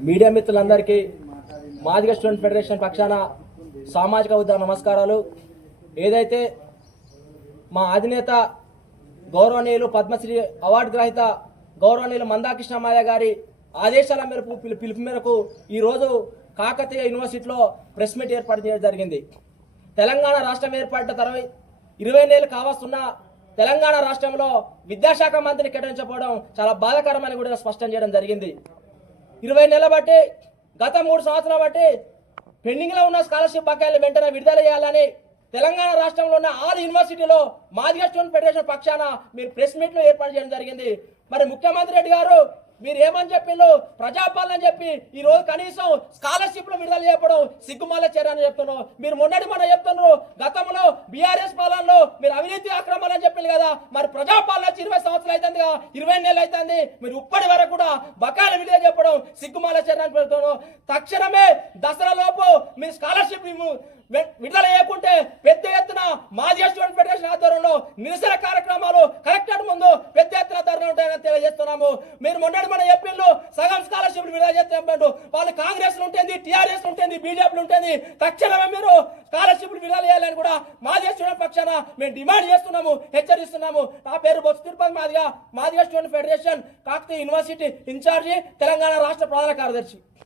Media మిత్రులందరికీ Madiga student federation పక్షాన సామాజిక ఉద్యమ నమస్కారాలు. ఏదైతే మా అధినేత గౌరవనీయులు పద్మశ్రీ అవార్డు గ్రహీత గౌరవనీయులు మందాకృష్ణ మాయ గారి ఆదేశాల మేరకు పిలు- పిలుపు మేరకు ఈరోజు కాకతీయ యూనివర్సిటీలో ప్రెస్ మీట్ ఏర్పాటు చేయడం జరిగింది. తెలంగాణ రాష్ట్రం ఏర్పడిన తర్వాత ఇరవై నెలలు కావస్తున్న తెలంగాణ రాష్ట్రంలో విద్యాశాఖ మంత్రిని కేటాయించకపోవడం చాలా బాధాకరమని కూడా స్పష్టం చేయడం జరిగింది. ఇరవై నెలల బట్టి గత మూడు సంవత్సరాల బట్టి పెండింగ్లో ఉన్న స్కాలర్షిప్ బకాయిలు వెంటనే విడుదల చేయాలని తెలంగాణ రాష్ట్రంలో ఉన్న ఆరు యూనివర్సిటీలో మాదిగా స్టూడెంట్ ఫెడరేషన్ పక్షాన మీరు ప్రెస్ మీట్లో ఏర్పాటు చేయడం జరిగింది. మరి ముఖ్యమంత్రి రెడ్డి గారు మీరు ఏమని చెప్పిండ్రు ప్రజాపాలన చెప్పి ఈ రోజు కనీసం స్కాలర్షిప్లో విడుదల చేయడం సిగ్గుమాల చర్య అని చెప్తున్నారు. మీరు మొన్నటి మొన్న చెప్తున్నారు గతంలో బీఆర్ఎస్ పాలనలో మీరు అవినీతి అక్రమాలు అని చెప్పింది కదా. మరి ప్రజాపాలన ఇరవై సంవత్సరాలు అవుతుంది కదా ఇరవై నెలలు అవుతుంది మీరు ఇప్పటి వరకు కూడా బకాయిలు విడుదల చెప్పడం సిగ్గుమాల చర్య అని తక్షణమే దసరా లోపు మీ స్కాలర్షిప్ విడుదల చేయకుంటే పెద్ద ఎత్తున మాజీ స్టూడెంట్ ఫెడరేషన్ ఆధ్వర్యంలో నిరసన కార్యక్రమాలు కలెక్టర్ ముందు పెద్ద ఎత్తున ధరలు ఉంటాయని తెలియజేస్తున్నాము. మీరు మొన్నటి మన చెప్పిండ్రు సగం స్కాలర్షిప్ విడుదల చేస్తాం వాళ్ళు కాంగ్రెస్ ఉంటుంది టీఆర్ఎస్ ఉంటుంది బీజేపీ ఉంటుంది. తక్షణమే మీరు స్కాలర్షిప్ విడుదల చేయాలని కూడా మాజీ పక్షాన మేము డిమాండ్ చేస్తున్నాము హెచ్చరిస్తున్నాము. నా పేరు Botsa Tirupati Madiga Madiga student federation Kakatiya university incharge Telangana రాష్ట్ర ప్రధాన కార్యదర్శి.